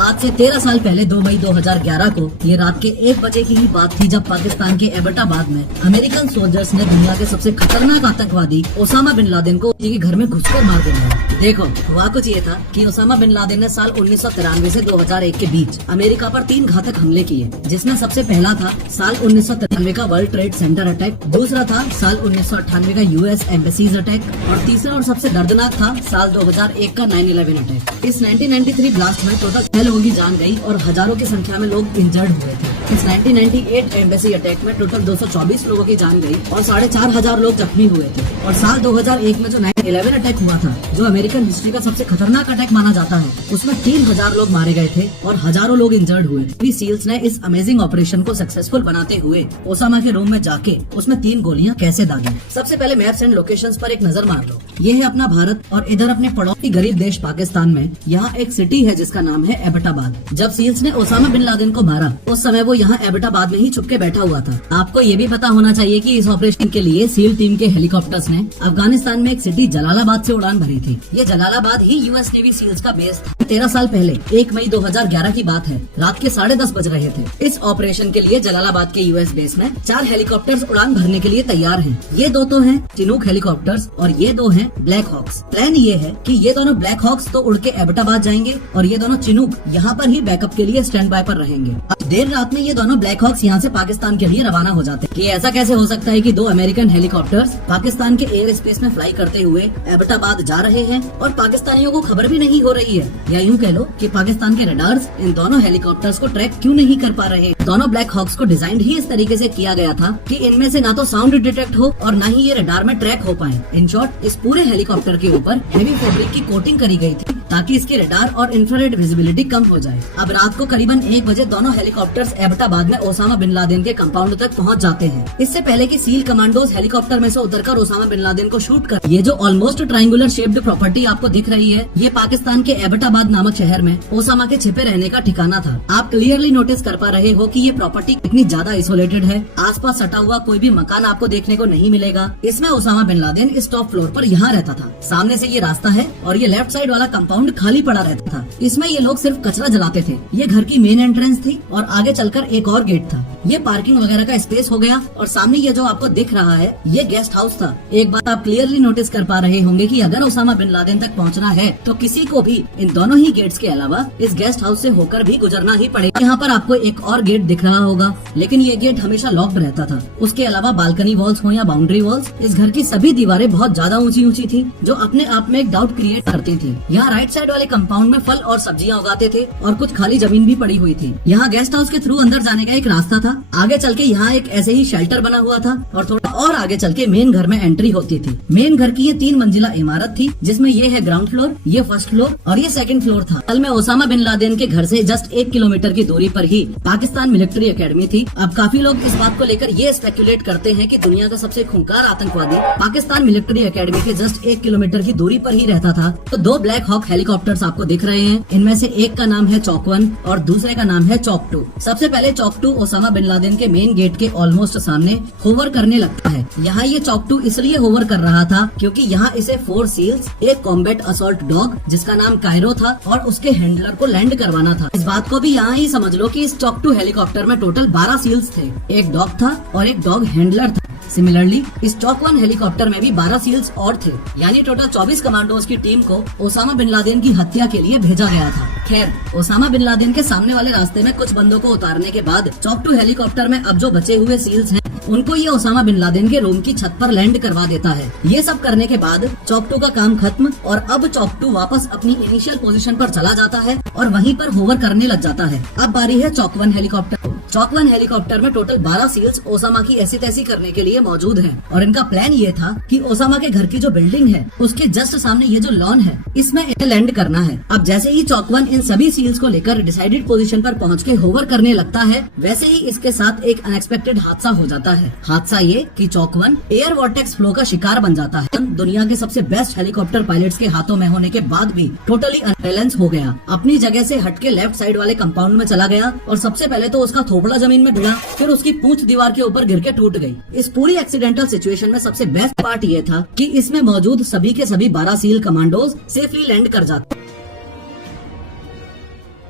आज से 13 साल पहले 2 मई 2011 को ये रात के 1 बजे की ही बात थी जब पाकिस्तान के एबटाबाद में अमेरिकन सोल्जर्स ने दुनिया के सबसे खतरनाक आतंकवादी ओसामा बिन लादेन को उनके घर में घुसकर मार दिया। देखो, हुआ कुछ ये था कि ओसामा बिन लादेन ने साल 1993 से 2001 के बीच अमेरिका पर 3 घातक हमले किए, जिसमें सबसे पहला था साल 1993 का वर्ल्ड ट्रेड सेंटर अटैक, दूसरा था साल 1998 का यूएस एम्बेसीज अटैक और तीसरा और सबसे दर्दनाक था साल 2001 का 9/11 अटैक। इस 1993 ब्लास्ट में टोटल 6 लोगों की जान गई और हजारों की संख्या में लोग इंजर्ड हुए थे। इस 1998 एम्बेसी अटैक में टोटल 224 लोगों की जान गई और 4,500 लोग जख्मी हुए थे। और साल 2001 में जो 9/11 अटैक हुआ था, जो अमेरिकन हिस्ट्री का सबसे खतरनाक अटैक माना जाता है, उसमें 3,000 लोग मारे गए थे और हजारों लोग इंजर्ड हुए। सील्स ने इस अमेजिंग ऑपरेशन को सक्सेसफुल बनाते हुए ओसामा के रूम में जाके उसमें 3 गोलियां कैसे दागी। सबसे पहले मैप्स एंड लोकेशंस पर एक नजर मार लो। ये है अपना भारत और इधर अपने पड़ोसी गरीब देश पाकिस्तान में यहाँ एक सिटी है जिसका नाम है एबटाबाद। जब सील्स ने ओसामा बिन लादेन को मारा उस समय वो यहाँ एबटाबाद में ही छुप के बैठा हुआ था। आपको ये भी पता होना चाहिए कि इस ऑपरेशन के लिए सील टीम के हेलीकॉप्टर्स ने अफगानिस्तान में एक सिटी जलालाबाद से उड़ान भरी थी। ये जलालाबाद ही यूएस नेवी सील्स का बेस था। 13 साल पहले 1 मई 2011 की बात है, रात के 10:30 बज रहे थे। इस ऑपरेशन के लिए जलालाबाद के यूएस बेस में 4 हेलीकॉप्टर्स उड़ान भरने के लिए तैयार हैं। ये 2 तो हैं चिनूक हेलीकॉप्टर्स और ये 2 हैं ब्लैक हॉक्स। प्लान ये है कि ये दोनों ब्लैक हॉक्स तो उड़ के एबटाबाद जाएंगे और ये दोनों चिनूक यहाँ पर ही बैकअप के लिए स्टैंड बाय पर रहेंगे। अब देर रात में ये दोनों ब्लैक हॉक्स यहाँ से पाकिस्तान के लिए रवाना हो जाते हैं। कि ऐसा कैसे हो सकता है कि 2 अमेरिकन हेलीकॉप्टर्स पाकिस्तान के एयर स्पेस में फ्लाई करते हुए एबटाबाद जा रहे हैं और पाकिस्तानियों को खबर भी नहीं हो रही है, या यूँ कह लो कि पाकिस्तान के रडार्स इन दोनों हेलीकॉप्टर्स को ट्रैक क्यों नहीं कर पा रहे। दोनों ब्लैक हॉक्स को डिजाइन ही इस तरीके से किया गया था कि इनमें से ना तो साउंड डिटेक्ट हो और ना ही ये रडार में ट्रैक हो पाए। इन शॉर्ट, इस पूरे हेलीकॉप्टर के ऊपर हेवी फैब्रिक की कोटिंग करी गई थी ताकि इसकी रडार और इंफ्रारेड विजिबिलिटी कम हो जाए। अब रात को करीबन 1 बजे दोनों हेलीकॉप्टर्स एबटाबाद में ओसामा बिन लादेन के कंपाउंड तक पहुंच जाते हैं। इससे पहले कि सील कमांडोज हेलीकॉप्टर में से उतरकर ओसामा बिन लादेन को शूट कर। ये जो ऑलमोस्ट ट्रायंगुलर शेप्ड प्रॉपर्टी आपको दिख रही है, ये पाकिस्तान के एबटाबाद नामक शहर में ओसामा के छिपे रहने का ठिकाना था। आप क्लियरली नोटिस कर पा रहे हो कि ये प्रॉपर्टी कितनी ज्यादा आइसोलेटेड है। आसपास सटा हुआ कोई भी मकान आपको देखने को नहीं मिलेगा। इसमें ओसामा बिन लादेन इस टॉप फ्लोर पर यहाँ रहता था। सामने से ये रास्ता है और ये लेफ्ट साइड वाला कंपाउंड खाली पड़ा रहता था। इसमें ये लोग सिर्फ कचरा जलाते थे। ये घर की मेन एंट्रेंस थी और आगे चलकर एक और गेट था। ये पार्किंग वगैरह का स्पेस हो गया और सामने ये जो आपको दिख रहा है ये गेस्ट हाउस था। एक बात आप क्लियरली नोटिस कर पा रहे होंगे कि अगर ओसामा बिन लादेन तक पहुंचना है तो किसी को भी इन दोनों ही गेट्स के अलावा इस गेस्ट हाउस से होकर भी गुजरना ही पड़ेगा। यहाँ पर आपको एक और गेट दिख रहा होगा, लेकिन ये गेट हमेशा लॉक्ड रहता था। उसके अलावा बालकनी वॉल्स हो या बाउंड्री वॉल्स, इस घर की सभी दीवारें बहुत ज्यादा ऊंची थी जो अपने आप में एक डाउट क्रिएट करती थी। यहाँ राइट साइड वाले कंपाउंड में फल और सब्जियां उगाते थे और कुछ खाली जमीन भी पड़ी हुई थी। यहाँ गेस्ट हाउस के थ्रू अंदर जाने का एक रास्ता था। आगे चल के यहाँ एक ऐसे ही शेल्टर बना हुआ था और थोड़ा और आगे चल के मेन घर में एंट्री होती थी। मेन घर की ये 3 मंजिला इमारत थी जिसमें ये है ग्राउंड फ्लोर, ये फर्स्ट फ्लोर और ये सेकंड फ्लोर था। असल में ओसामा बिन लादेन के घर से जस्ट 1 किलोमीटर की दूरी पर ही पाकिस्तान मिलिट्री एकेडमी थी। अब काफी लोग इस बात को लेकर ये स्पेकुलेट करते हैं कि दुनिया का सबसे खूंखार आतंकवादी पाकिस्तान मिलिट्री एकेडमी के जस्ट 1 किलोमीटर की दूरी पर ही रहता था। तो 2 ब्लैक हॉक हेलीकॉप्टर्स आपको दिख रहे हैं। इनमें से एक का नाम है चॉक 1 और दूसरे का नाम है चॉक 2। सबसे पहले चॉक 2 ओसामा बिन लादेन के मेन गेट के ऑलमोस्ट सामने होवर करने लगता है। यहाँ ये चॉक 2 इसलिए होवर कर रहा था क्योंकि यहाँ इसे 4 सील्स, एक कॉम्बैट असॉल्ट डॉग जिसका नाम कायरो था और उसके हैंडलर को लैंड करवाना था। इस बात को भी यहाँ ही समझ लो कि इस चॉक 2 हेलीकॉप्टर में टोटल 12 सील्स थे, एक डॉग था और एक डॉग हैंडलर था। सिमिलरली इस चॉक 1 हेलीकॉप्टर में भी 12 सील्स और थे, यानी टोटल 24 कमांडोज की टीम को ओसामा बिन लादेन की हत्या के लिए भेजा गया था। खैर, ओसामा बिन लादेन के सामने वाले रास्ते में कुछ बंदों को उतारने के बाद चॉक 2 हेलीकॉप्टर में अब जो बचे हुए सील्स हैं उनको ये ओसामा बिन लादेन के रूम की छत पर लैंड करवा देता है। ये सब करने के बाद चॉक 2 का काम खत्म और अब चॉक 2 वापस अपनी इनिशियल पोजीशन पर चला जाता है और वहीं पर होवर करने लग जाता है। अब बारी है चॉक 1 हेलीकॉप्टर। चॉक 1 हेलीकॉप्टर में टोटल 12 सील्स ओसामा की ऐसी तैसी करने के लिए मौजूद हैं और इनका प्लान ये था कि ओसामा के घर की जो बिल्डिंग है उसके जस्ट सामने ये जो लॉन है इसमें इन्हें लैंड करना है। अब जैसे ही चॉक 1 इन सभी सील्स को लेकर डिसाइडेड पोजीशन पर पहुंच के होवर करने लगता है, वैसे ही इसके साथ एक अनएक्सपेक्टेड हादसा हो जाता है। हादसा ये कि चॉक 1 एयर वॉर्टेक्स फ्लो का शिकार बन जाता है। दुनिया के सबसे बेस्ट हेलीकॉप्टर पायलट्स के हाथों में होने के बाद भी टोटली अनबैलेंस हो गया। अपनी जगह से हटके लेफ्ट साइड वाले कंपाउंड में चला गया और सबसे पहले तो उसका थोपड़ा जमीन में भिड़ा, फिर उसकी पूंछ दीवार के ऊपर गिर के टूट गई। इस पूरी एक्सीडेंटल सिचुएशन में सबसे बेस्ट पार्ट ये था कि इसमें मौजूद सभी के सभी 12 सील कमांडोज सेफली लैंड कर जाते।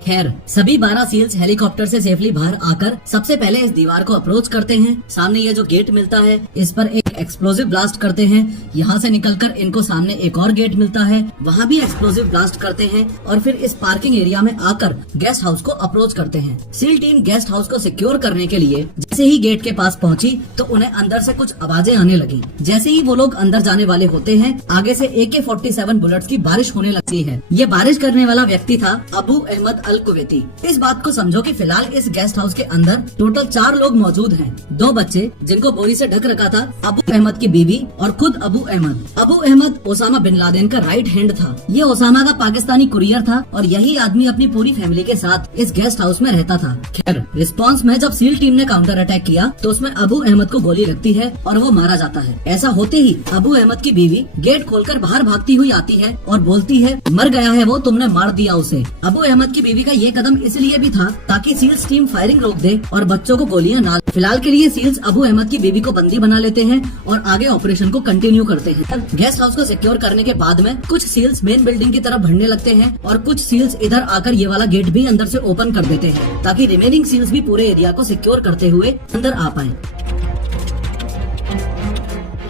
खैर सभी 12 सील्स हेलीकॉप्टर से सेफली बाहर आकर सबसे पहले इस दीवार को अप्रोच करते हैं। सामने ये जो गेट मिलता है इस पर एक एक्सप्लोसिव ब्लास्ट करते हैं। यहाँ से निकलकर इनको सामने एक और गेट मिलता है, वहाँ भी एक्सप्लोसिव ब्लास्ट करते हैं और फिर इस पार्किंग एरिया में आकर गेस्ट हाउस को अप्रोच करते हैं। सील टीम गेस्ट हाउस को सिक्योर करने के लिए जैसे ही गेट के पास पहुंची तो उन्हें अंदर से कुछ आवाजें आने लगी। जैसे ही वो लोग अंदर जाने वाले होते हैं आगे से AK-47 बुलेट्स की बारिश होने लगती है। ये बारिश करने वाला व्यक्ति था अबू अहमद अल कुवैती। इस बात को समझो कि फिलहाल इस गेस्ट हाउस के अंदर टोटल 4 लोग मौजूद हैं। 2 बच्चे जिनको बोरी से ढक रखा था, अबू अहमद की बीवी और खुद Abu Ahmed. Abu Ahmed Osama bin Laden का राइट हैंड था। ये ओसामा का पाकिस्तानी कुरियर था और यही आदमी अपनी पूरी फैमिली के साथ इस गेस्ट हाउस में रहता था। खैर रिस्पांस में जब सील टीम ने काउंटर अटैक किया तो उसमें अबू अहमद को गोली लगती है और वो मारा जाता है। ऐसा होते ही अबू अहमद की बीवी गेट खोलकर बाहर भागती हुई आती है और बोलती है, मर गया है वो, तुमने मार दिया उसे। अबू अहमद की बीवी का ये कदम इसलिए भी था ताकि सील्स टीम फायरिंग रोक दे और बच्चों को गोलियां ना। फिलहाल के लिए सील्स अबू अहमद की बीवी को बंदी बना लेते हैं और आगे ऑपरेशन को कंटिन्यू करते हैं। गेस्ट हाउस को सिक्योर करने के बाद में कुछ सील्स मेन बिल्डिंग की तरफ बढ़ने लगते हैं और कुछ सील्स इधर आकर ये वाला गेट भी अंदर से ओपन कर देते हैं ताकि रिमेनिंग सील्स भी पूरे एरिया को सिक्योर करते हुए अंदर आ पाएं।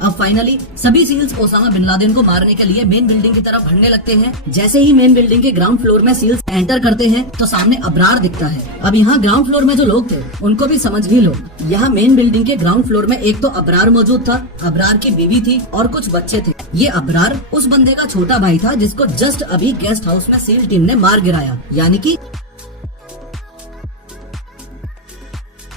अब फाइनली सभी सील्स ओसामा बिन लादेन को मारने के लिए मेन बिल्डिंग की तरफ बढ़ने लगते हैं। जैसे ही मेन बिल्डिंग के ग्राउंड फ्लोर में सील्स एंटर करते हैं तो सामने अबरार दिखता है। अब यहाँ ग्राउंड फ्लोर में जो लोग थे उनको भी समझ भी लो। यहाँ मेन बिल्डिंग के ग्राउंड फ्लोर में एक तो अबरार मौजूद था, अबरार की बीवी थी और कुछ बच्चे थे। ये अबरार उस बंदे का छोटा भाई था जिसको जस्ट अभी गेस्ट हाउस में सील टीम ने मार गिराया, यानी कि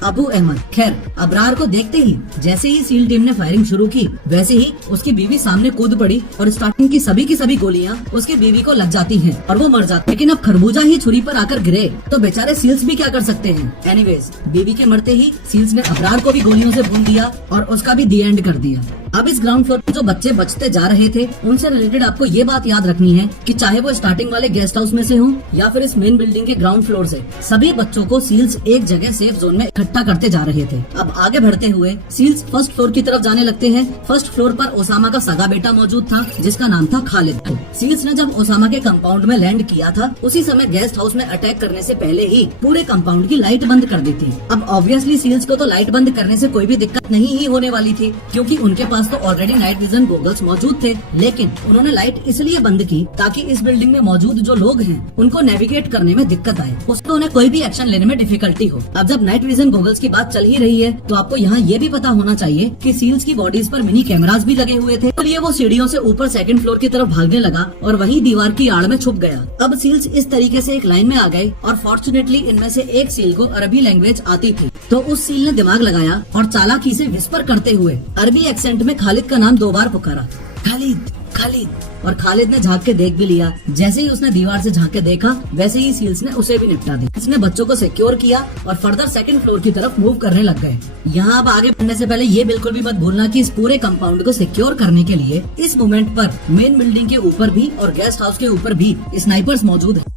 अबू अहमद। खैर अबरार को देखते ही जैसे ही सील टीम ने फायरिंग शुरू की वैसे ही उसकी बीवी सामने कूद पड़ी और स्टार्टिंग की सभी गोलियां उसकी बीवी को लग जाती हैं और वो मर जाती है। लेकिन अब खरबूजा ही छुरी पर आकर गिरे तो बेचारे सील्स भी क्या कर सकते हैं। एनीवेज बीवी के मरते ही सील्स ने अबरार को भी गोलियों से भून दिया और उसका भी दी एंड कर दिया। अब इस ग्राउंड फ्लोर पे जो बच्चे बचते जा रहे थे उनसे रिलेटेड आपको ये बात याद रखनी है कि चाहे वो स्टार्टिंग वाले गेस्ट हाउस में से हो या फिर इस मेन बिल्डिंग के ग्राउंड फ्लोर से, सभी बच्चों को सील्स एक जगह सेफ जोन में इकट्ठा करते जा रहे थे। अब आगे बढ़ते हुए सील्स फर्स्ट फ्लोर की तरफ जाने लगते हैं। फर्स्ट फ्लोर पर ओसामा का सगा बेटा मौजूद था जिसका नाम था खालिद। सील्स ने जब ओसामा के कंपाउंड में लैंड किया था उसी समय गेस्ट हाउस में अटैक करने से पहले ही पूरे कंपाउंड की लाइट बंद कर दी थी। अब ऑब्वियसली सील्स को तो लाइट बंद करने से कोई भी दिक्कत नहीं ही होने वाली थी क्योंकि उनके पास तो ऑलरेडी नाइट विजन गॉगल्स मौजूद थे। लेकिन उन्होंने लाइट इसलिए बंद की ताकि इस बिल्डिंग में मौजूद जो लोग हैं उनको नेविगेट करने में दिक्कत आए, उसको उन्हें कोई भी एक्शन लेने में डिफिकल्टी हो। अब जब नाइट विजन गॉगल्स की बात चल ही रही है तो आपको यहाँ ये भी पता होना चाहिए कि सील्स की बॉडीज पर मिनी कैमरास भी लगे हुए थे, इसलिए वो सीढ़ियों से ऊपर सेकंड फ्लोर की तरफ भागने लगा और वहीं दीवार की आड़ में छुप गया। अब सील्स इस तरीके से एक लाइन में आ गए और फॉर्चुनेटली इनमें से एक सील को अरबी लैंग्वेज आती थी तो उस सील ने दिमाग लगाया और चालाकी से विस्पर करते हुए अरबी एक्सेंट में खालिद का नाम 2 बार पुकारा, खालिद खालिद। और खालिद ने झांक के देख भी लिया। जैसे ही उसने दीवार से झांक के देखा वैसे ही सील्स ने उसे भी निपटा दी। इसने बच्चों को सिक्योर किया और फर्दर सेकंड फ्लोर की तरफ मूव करने लग गए। यहाँ अब आगे बढ़ने से पहले ये बिल्कुल भी मत भूलना कि इस पूरे कंपाउंड को सिक्योर करने के लिए इस मोमेंट पर मेन बिल्डिंग के ऊपर भी और गेस्ट हाउस के ऊपर भी स्नाइपर्स मौजूद है।